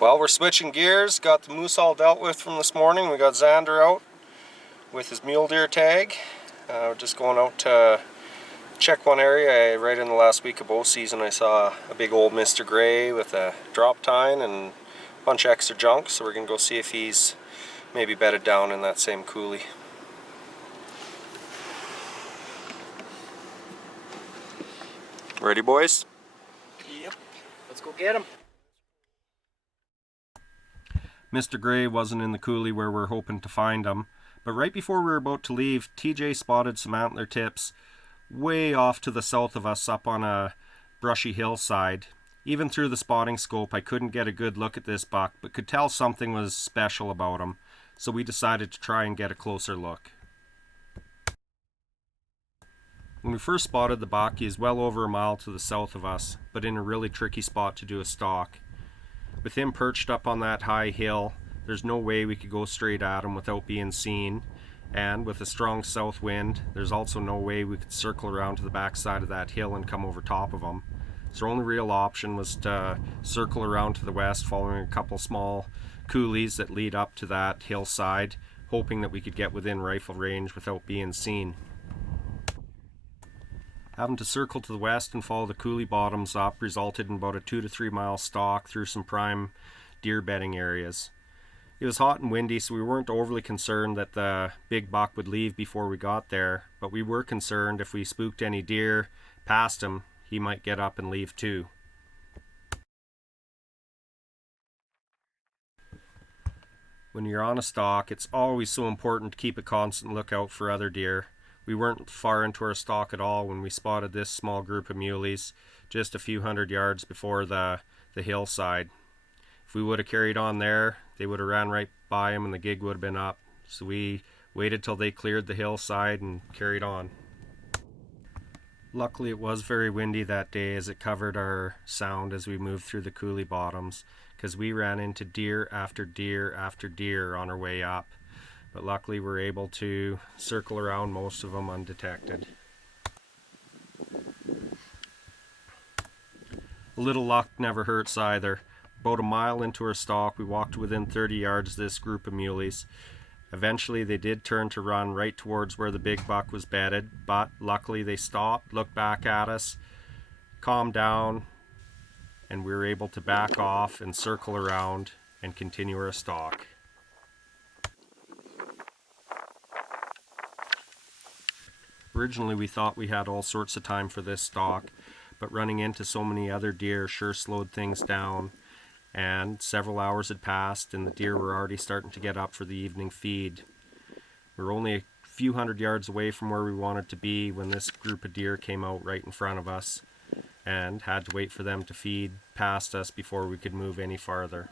Well, we're switching gears. Got the moose all dealt with from this morning. We got Xander out with his mule deer tag. We're just going out to check one area. Right in the last week of bow season, I saw a big old Mr. Gray with a drop tine and a bunch of extra junk. So we're going to go see if he's maybe bedded down in that same coulee. Ready, boys? Yep. Let's go get him. Mr. Gray wasn't in the coulee where we're hoping to find him, but right before we were about to leave, TJ spotted some antler tips way off to the south of us up on a brushy hillside. Even through the spotting scope, I couldn't get a good look at this buck, but could tell something was special about him, so we decided to try and get a closer look. When we first spotted the buck, he is well over a mile to the south of us, but in a really tricky spot to do a stalk. With him perched up on that high hill, there's no way we could go straight at him without being seen, and with a strong south wind, there's also no way we could circle around to the back side of that hill and come over top of him. So our only real option was to circle around to the west, following a couple small coulees that lead up to that hillside, hoping that we could get within rifle range without being seen. Having to circle to the west and follow the coulee bottoms up resulted in about a 2 to 3 mile stalk through some prime deer bedding areas. It was hot and windy, so we weren't overly concerned that the big buck would leave before we got there, but we were concerned if we spooked any deer past him, he might get up and leave too. When you're on a stalk, it's always so important to keep a constant lookout for other deer. We weren't far into our stalk at all when we spotted this small group of muleys just a few hundred yards before the hillside. If we would have carried on there, they would have ran right by him and the gig would have been up. So we waited till they cleared the hillside and carried on. Luckily it was very windy that day as it covered our sound as we moved through the coulee bottoms, because we ran into deer after deer after deer on our way up. But luckily we were able to circle around most of them undetected. A little luck never hurts either. About a mile into our stalk, we walked within 30 yards of this group of muleys. Eventually they did turn to run right towards where the big buck was bedded, but luckily they stopped, looked back at us, calmed down, and we were able to back off and circle around and continue our stalk. Originally we thought we had all sorts of time for this stalk, but running into so many other deer sure slowed things down, and several hours had passed and the deer were already starting to get up for the evening feed. We were only a few hundred yards away from where we wanted to be when this group of deer came out right in front of us, and had to wait for them to feed past us before we could move any farther.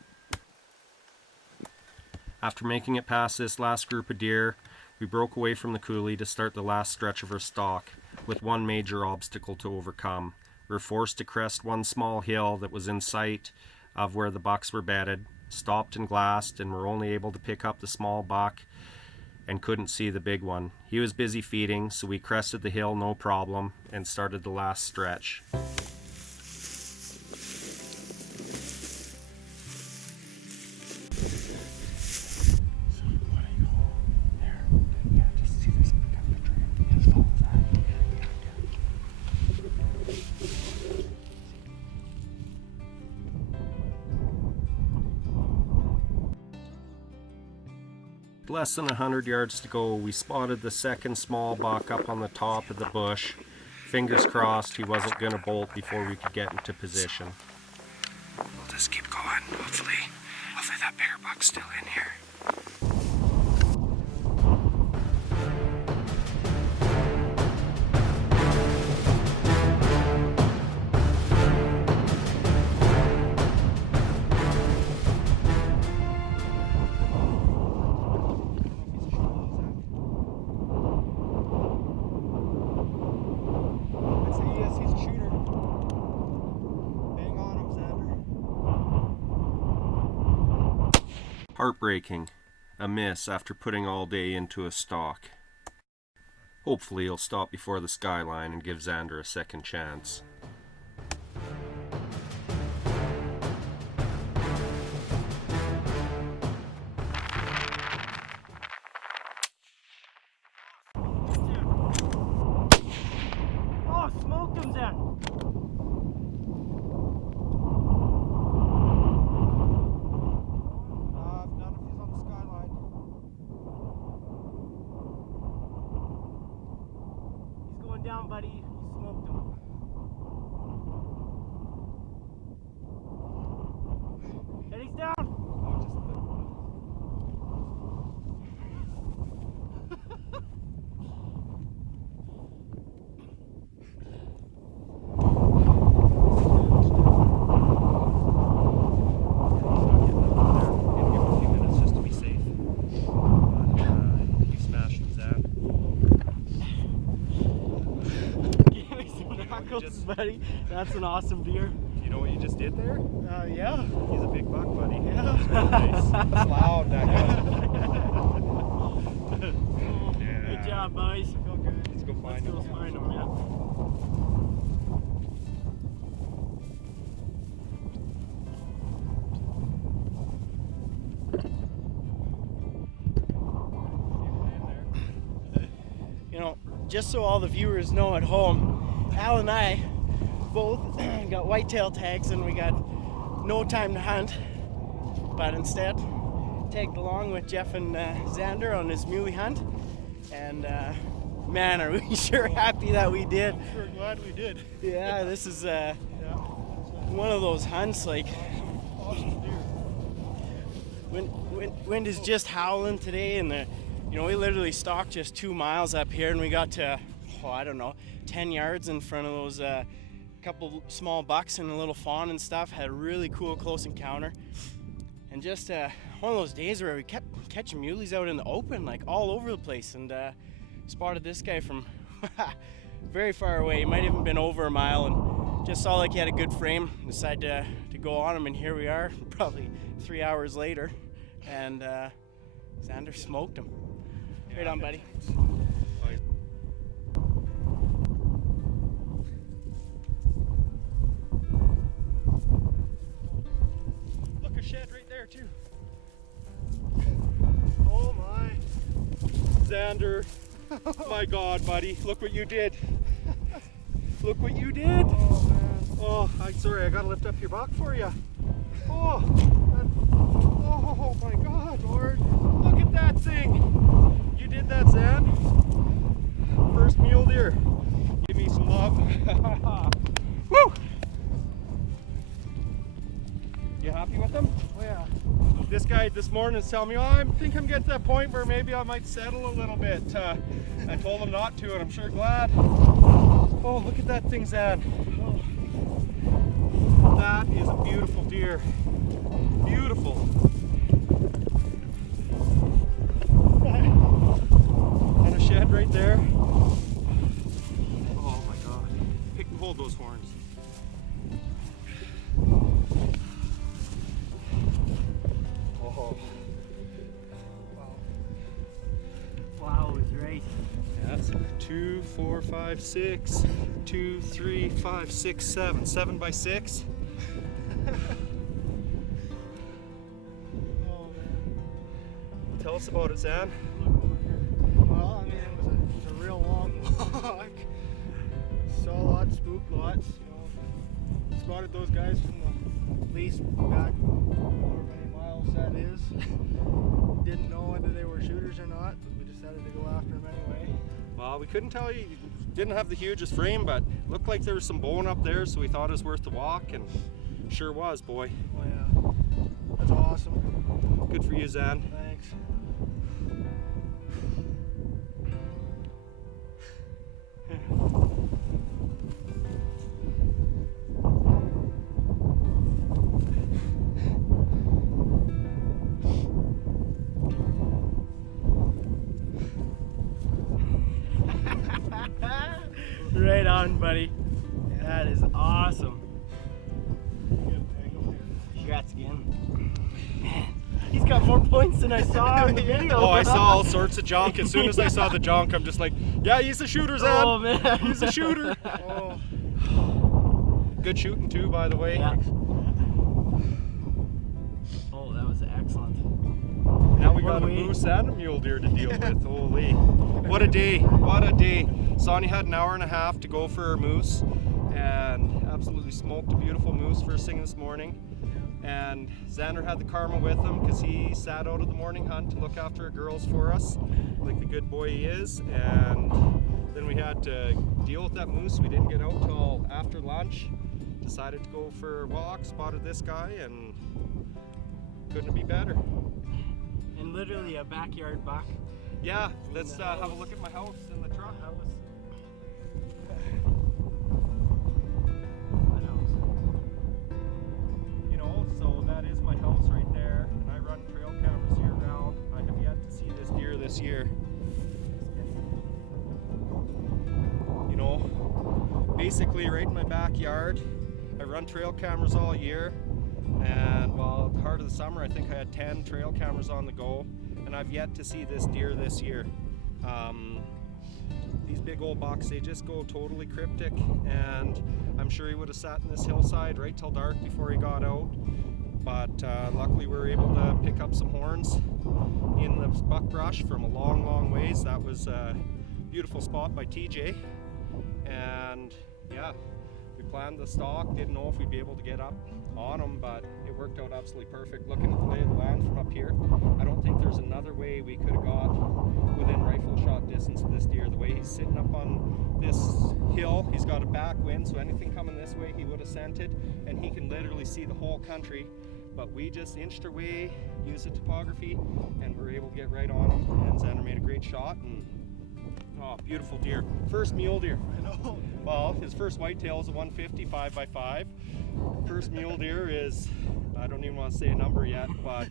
After making it past this last group of deer, we broke away from the coulee to start the last stretch of our stalk, with one major obstacle to overcome. We were forced to crest one small hill that was in sight of where the bucks were bedded, stopped and glassed, and were only able to pick up the small buck and couldn't see the big one. He was busy feeding, so we crested the hill no problem and started the last stretch. Less than 100 yards to go, we spotted the second small buck up on the top of the bush. Fingers crossed he wasn't going to bolt before we could get into position. We'll just keep going. Hopefully that bigger buck's still in here. Heartbreaking. A miss after putting all day into a stalk. Hopefully he'll stop before the skyline and give Xander a second chance. Smoked him, Zan. None of these on the skyline. He's going down, buddy. You smoked him. And he's down. Buddy, that's an awesome deer. You know what you just did there? Yeah. He's a big buck, buddy. Yeah. Nice. That's loud, that guy. Yeah. Good job, boys. Feel good. Let's go find him. Let's go find him, man. You know, just so all the viewers know at home, Al and I both got whitetail tags and we got no time to hunt, but instead tagged along with Jeff and Xander on his muley hunt, and man, are we sure happy that we did. I'm sure glad we did. Yeah, this is one of those hunts, like Awesome deer. wind is just howling today, and we literally stalked just 2 miles up here, and we got to, I don't know, 10 yards in front of those couple small bucks and a little fawn and stuff. Had a really cool close encounter, and just one of those days where we kept catching muleys out in the open, like all over the place, and spotted this guy from very far away. He might have even been over a mile, and just saw like he had a good frame. Decided to go on him, and here we are, probably 3 hours later, and Xander smoked him. Right on, buddy. Look, a shed right there too. Oh my. Xander, my God, buddy, look what you did. Look what you did. Oh man. Oh, I'm sorry, I gotta lift up your buck for you. Oh, Oh my God, Lord. look at that thing. You did that, Zan. First mule deer. Give me some love. Woo! You happy with him? Oh yeah. This guy this morning is telling me, I think I'm getting to that point where maybe I might settle a little bit. I told him not to, and I'm sure glad. Oh, look at that thing, Zan. That is a beautiful deer. Beautiful. And a shed right there. Oh my God. Pick and hold those horns. Oh. Wow, it was great. That's 2, 4, 5, 6, 2, 3, 5, 6, 7. 7 by 6. Oh man. Tell us about it, Zan. Look over here. Well, I mean, it was a real long walk. Saw lots, spooked lots. You know, spotted those guys from the least back, however many miles that is. Didn't know whether they were shooters or not, but we decided to go after them anyway. Well, we couldn't tell you. Didn't have the hugest frame, but looked like there was some bone up there, so we thought it was worth the walk, and sure was, boy. Oh yeah. That's awesome. Good for you, Zan. Thanks. Right on, buddy. That is awesome. Congrats again. Man, he's got more points than I saw in the video. Oh, I saw all sorts of junk. As soon as I saw the junk, I'm just like, yeah, he's a shooter, Zan. Oh man, He's a shooter. Oh. Good shooting too, by the way. Yeah. Oh, that was excellent. Now we got a moose and a mule deer to deal with. Holy. What a day. What a day. Sonia had an hour and a half to go for her moose and absolutely smoked a beautiful moose first thing this morning. And Xander had the Karma with him because he sat out of the morning hunt to look after our girls for us, like the good boy he is. And then we had to deal with that moose. We didn't get out till after lunch. Decided to go for a walk, spotted this guy, and couldn't be better. And literally a backyard buck. Yeah, let's have a look at my house in the truck. You know, so that is my house right there, and I run trail cameras year round. I have yet to see this deer this year. You know, basically right in my backyard. I run trail cameras all year, and well, at the heart of the summer, I think I had 10 trail cameras on the go, and I've yet to see this deer this year. These big old bucks, they just go totally cryptic, and I'm sure he would have sat in this hillside right till dark before he got out, but luckily we were able to pick up some horns in the buckbrush from a long ways. That was a beautiful spot by TJ, and yeah, we planned the stalk, didn't know if we'd be able to get up on him, but it worked out absolutely perfect. Looking at the lay of the land from up here, I don't think there's another way we could have got within rifle shot distance of this deer. The way he's sitting up on this hill, he's got a backwind, so anything coming this way he would have scented, and he can literally see the whole country. But we just inched our way, used the topography, and we were able to get right on him, and Xander made a great shot, and oh, beautiful deer. First mule deer. I know. Well, his first whitetail is a 150 5x5. First mule deer is, I don't even want to say a number yet, but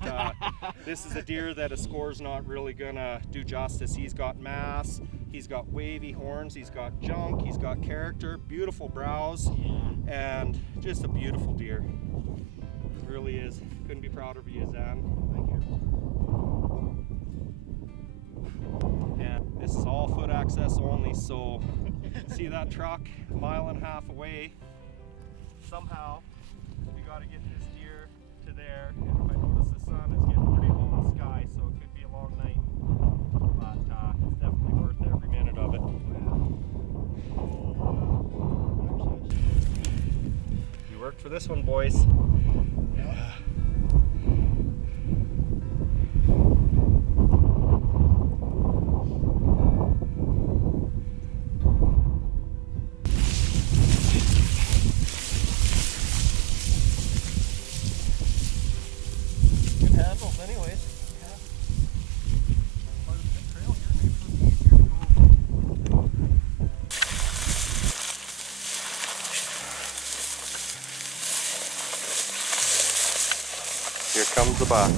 this is a deer that a score's not really gonna do justice. He's got mass, he's got wavy horns, he's got junk, he's got character, beautiful brows, and just a beautiful deer. It really is. Couldn't be prouder of you, Zan. Thank you. And this is all foot access only, so see that truck a mile and a half away. Somehow we got to get this deer to there, and if I notice the sun is getting pretty low in the sky, so it could be a long night, but it's definitely worth every minute of it. You worked for this one, boys. Here comes the buck.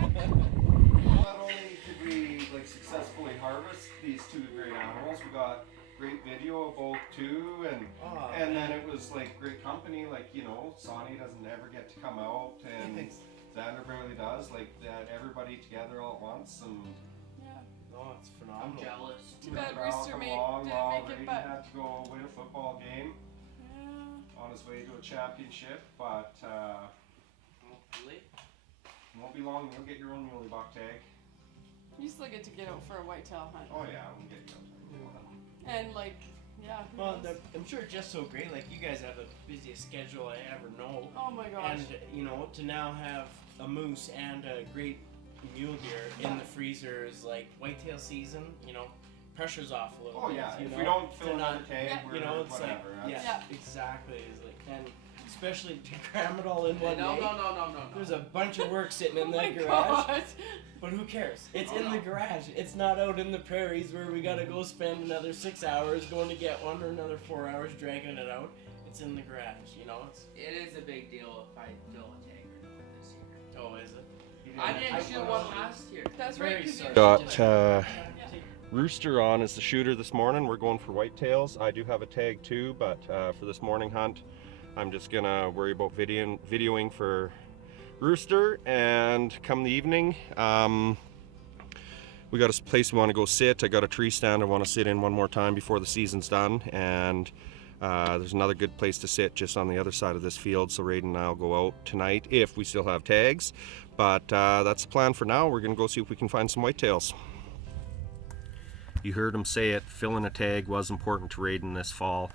Not only did we successfully harvest these two great animals, we got great video of both two, and then it was great company. Sonny doesn't ever get to come out, and Xander barely does. That everybody together all at once, and Oh, it's phenomenal. I'm jealous. Too bad Brown Rooster come mate along didn't while make Brady it, but had to go win a football game on his way to a championship, but Hopefully. won't be long. You'll get your own muley buck tag. you still get to get out for a whitetail hunt. Oh yeah, we'll get you. And who Well, knows? I'm sure it's just so great. You guys have the busiest schedule I ever know. Oh my gosh. And to now have a moose and a great mule deer in the freezer is whitetail season. Pressure's off a little. Oh bit, yeah, if know, we don't to fill not- another tag, we're it's whatever. yeah, Yeah. exactly. And especially to cram it all in one No. day. There's a bunch of work sitting in Oh that my garage. gosh. But who cares? It's in the garage. It's not out in the prairies where we gotta go spend another 6 hours going to get one or another 4 hours dragging it out. It's in the garage, It is a big deal if I fill a tag or not this year. Oh, is it? I didn't do one last year. That's right, Very 'cause sorry. Got Rooster on as the shooter this morning. We're going for whitetails. I do have a tag too, but for this morning hunt, I'm just gonna worry about videoing for rooster, and come the evening, we got a place we want to go sit. I got a tree stand I want to sit in one more time before the season's done, and there's another good place to sit just on the other side of this field, so Raiden and I will go out tonight if we still have tags, but that's the plan for now. We're gonna go see if we can find some whitetails. You heard him say it, filling a tag was important to Raiden this fall.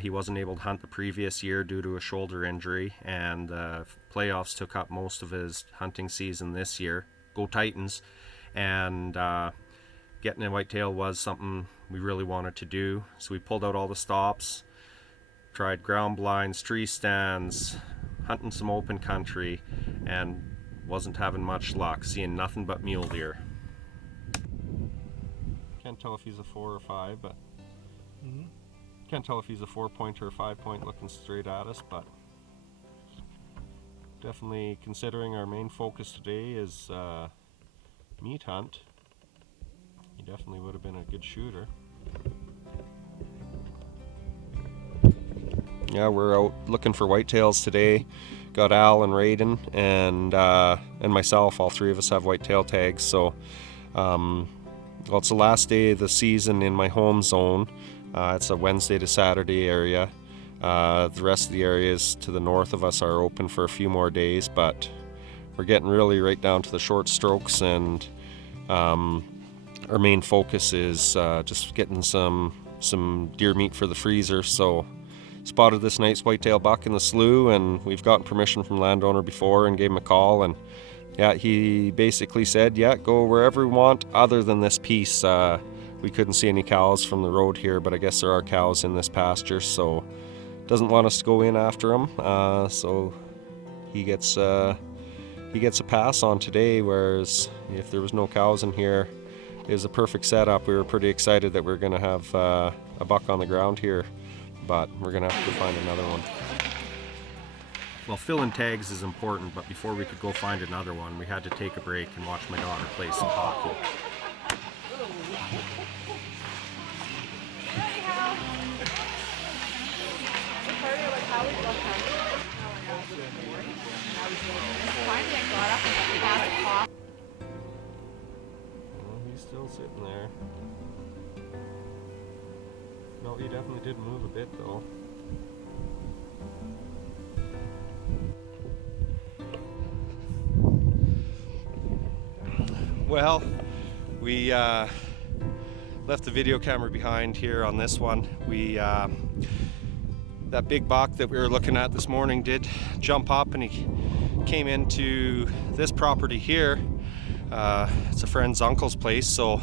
He wasn't able to hunt the previous year due to a shoulder injury, and the playoffs took up most of his hunting season this year. Go Titans! And getting a whitetail was something we really wanted to do, so we pulled out all the stops, tried ground blinds, tree stands, hunting some open country, and wasn't having much luck, seeing nothing but mule deer. Can't tell if he's a 4 or 5, but can't tell if he's a 4-point or a 5-point looking straight at us, but definitely considering our main focus today is meat hunt, he definitely would have been a good shooter. Yeah, we're out looking for whitetails today. Got Al and Raiden and myself. All three of us have whitetail tags. So, well, it's the last day of the season in my home zone. It's a Wednesday to Saturday area. The rest of the areas to the north of us are open for a few more days, but we're getting really right down to the short strokes, and our main focus is just getting some deer meat for the freezer. So spotted this nice whitetail buck in the slough, and we've gotten permission from landowner before and gave him a call, and yeah, he basically said, yeah, go wherever we want other than this piece. We couldn't see any cows from the road here, but I guess there are cows in this pasture, so doesn't want us to go in after him. So he gets a pass on today, whereas if there was no cows in here, it was a perfect setup. We were pretty excited that we are going to have a buck on the ground here, but we're going to have to find another one. Well, filling tags is important, but before we could go find another one, we had to take a break and watch my daughter play some hockey. Well, he's still sitting there. No, he definitely did move a bit though. Well, we left the video camera behind here on this one. That big buck that we were looking at this morning did jump up, and he came into this property here. It's a friend's uncle's place, so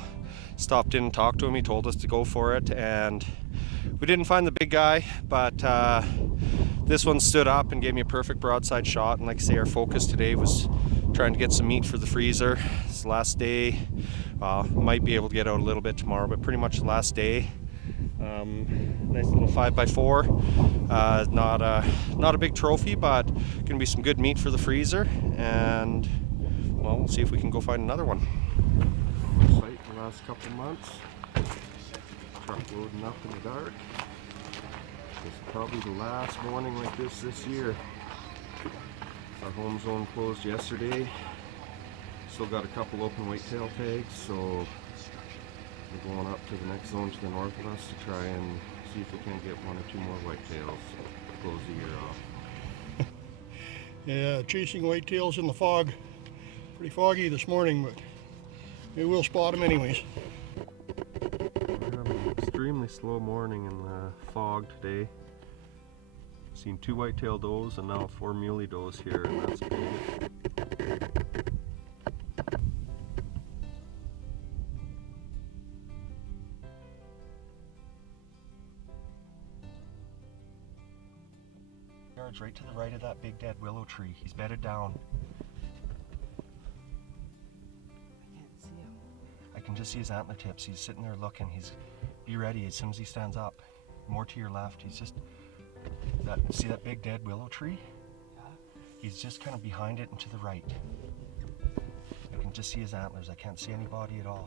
stopped in and talked to him. He told us to go for it, and we didn't find the big guy, but this one stood up and gave me a perfect broadside shot. And like I say, our focus today was trying to get some meat for the freezer. It's the last day. Might be able to get out a little bit tomorrow, but pretty much the last day. Nice little 5x4. Not a big trophy, but gonna be some good meat for the freezer, and well, we'll see if we can go find another one. Site the last couple months. Truck loading up in the dark. This is probably the last morning like this year. Our home zone closed yesterday. Still got a couple open whitetail tags, so we're going up to the next zone to the north of us to try and see if we can get 1 or 2 more whitetails to close the year off. Yeah, chasing whitetails in the fog. Pretty foggy this morning, but maybe we'll spot them anyways. We're having an extremely slow morning in the fog today. Seen 2 whitetail does and now 4 muley does here, and that's good. Yards right to the right of that big dead willow tree. He's bedded down. I can just see his antler tips. He's sitting there looking. Be ready as soon as he stands up. More to your left. He's just see that big dead willow tree? Yeah. He's just kind of behind it and to the right. I can just see his antlers. I can't see any body at all.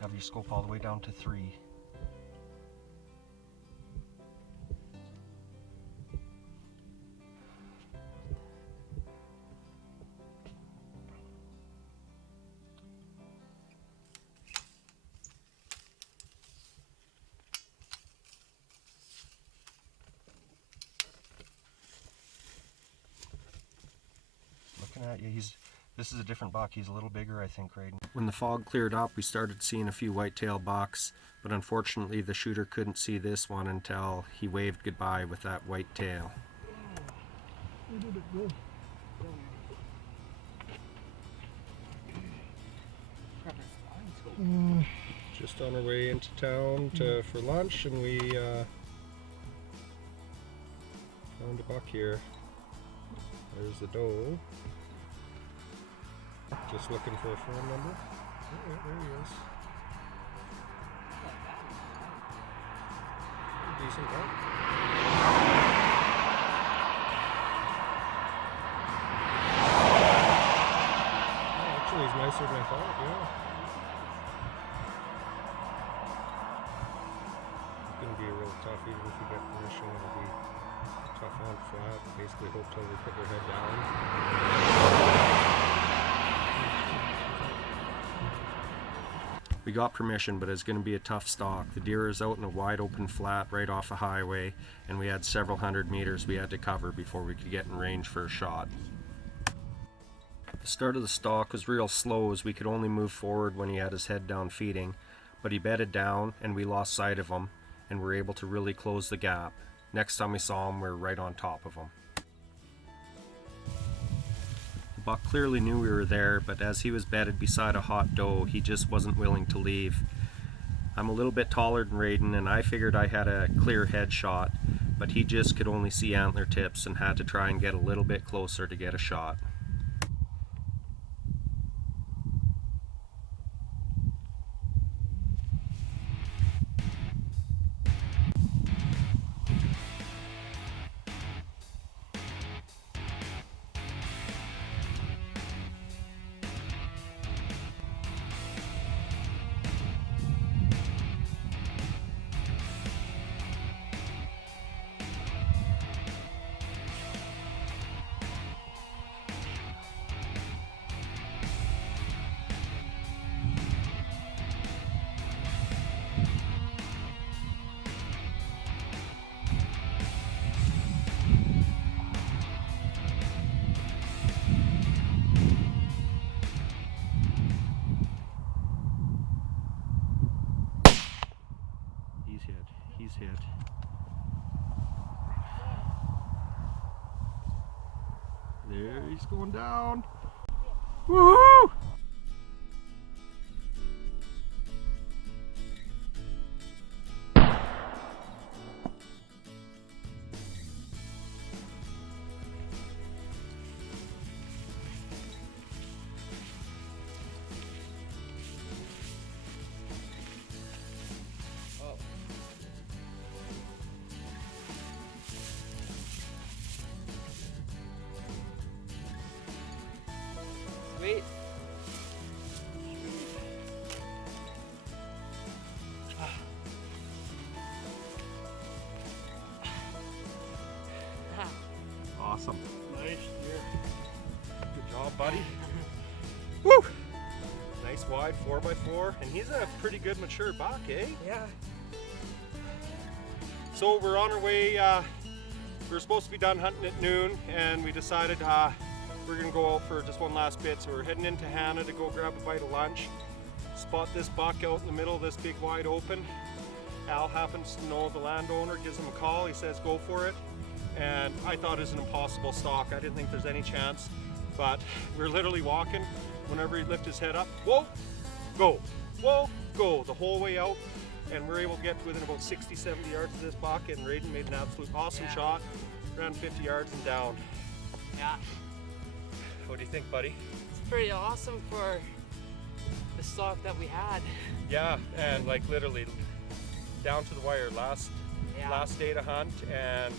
Have your scope all the way down to 3. Looking at you, this is a different buck. He's a little bigger, I think, right? When the fog cleared up, we started seeing a few whitetail bucks, but unfortunately the shooter couldn't see this one until he waved goodbye with that whitetail. Just on our way into town for lunch, and we found a buck here. There's the doe. Just looking for a phone number. Oh, there he is. Decent buck. Oh, actually, he's nicer than I thought, yeah. It's going to be a real tough, even if we get permission, it'll be tough on flat. Basically hope till we put their head down. We got permission, but it's going to be a tough stalk. The deer is out in a wide open flat right off a highway, and we had several hundred meters we had to cover before we could get in range for a shot. The start of the stalk was real slow, as we could only move forward when he had his head down feeding, but he bedded down and we lost sight of him and were able to really close the gap. Next time we saw him, we were right on top of him. The buck clearly knew we were there, but as he was bedded beside a hot doe, he just wasn't willing to leave. I'm a little bit taller than Raiden, and I figured I had a clear head shot, but he just could only see antler tips and had to try and get a little bit closer to get a shot. He's hit. There, he's going down. Woohoo! Sweet. Awesome. Nice deer. Good job, buddy. Woo! Nice wide 4x4, and he's a pretty good mature buck, eh? Yeah. So we're on our way. We were supposed to be done hunting at noon, and we decided we're gonna go out for just one last bit. So we're heading into Hannah to go grab a bite of lunch. Spot this buck out in the middle of this big wide open. Al happens to know the landowner, gives him a call. He says go for it, and I thought it was an impossible stalk. I didn't think there's any chance, but we're literally walking. Whenever he lifted his head up, whoa, go, whoa, go, the whole way out. And we're able to get to within about 60, 70 yards of this buck, and Raiden made an absolute awesome shot. Ran 50 yards and down. Yeah. What do you think, buddy? It's pretty awesome for the stalk that we had. Yeah, and like literally down to the wire. Last day to hunt, and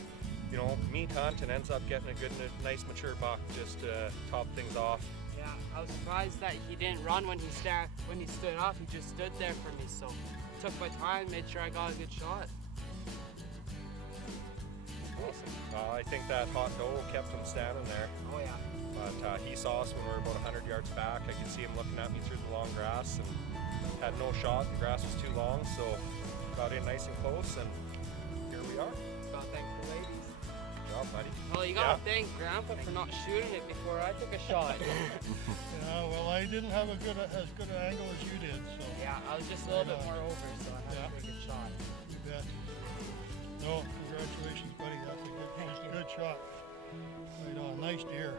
you know, meat hunt, and ends up getting a good, nice mature buck just to top things off. Yeah, I was surprised that he didn't run when he stood up. He just stood there for me, so took my time, made sure I got a good shot. Awesome. I think that hot doe kept him standing there. Oh yeah. But he saw us when we were about 100 yards back. I could see him looking at me through the long grass and had no shot. The grass was too long, so got in nice and close, and here we are. Gotta thank the ladies. Good job, buddy. Well, you gotta thank Grandpa for not shooting it before I took a shot. Yeah, well, I didn't have as good an angle as you did, so Yeah, I was just a little bit more over, so I had a pretty good shot. you bet. No, congratulations, buddy. That's a good shot. Right on. Nice deer.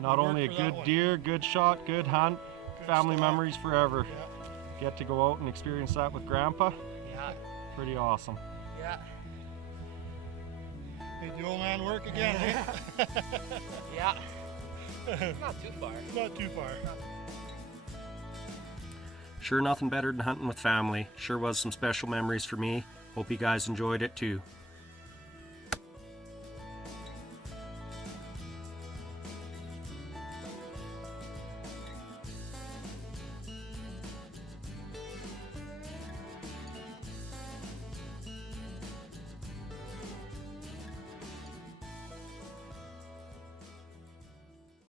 Not Good work only a for that good one. deer, good shot, good hunt, Good family stock. memories forever. Yeah. Get to go out and experience that with Grandpa. Yeah, Pretty awesome. yeah, Made the old man work again, eh? yeah. Not too far. Not too far. Sure, nothing better than hunting with family. Sure was some special memories for me. Hope you guys enjoyed it too.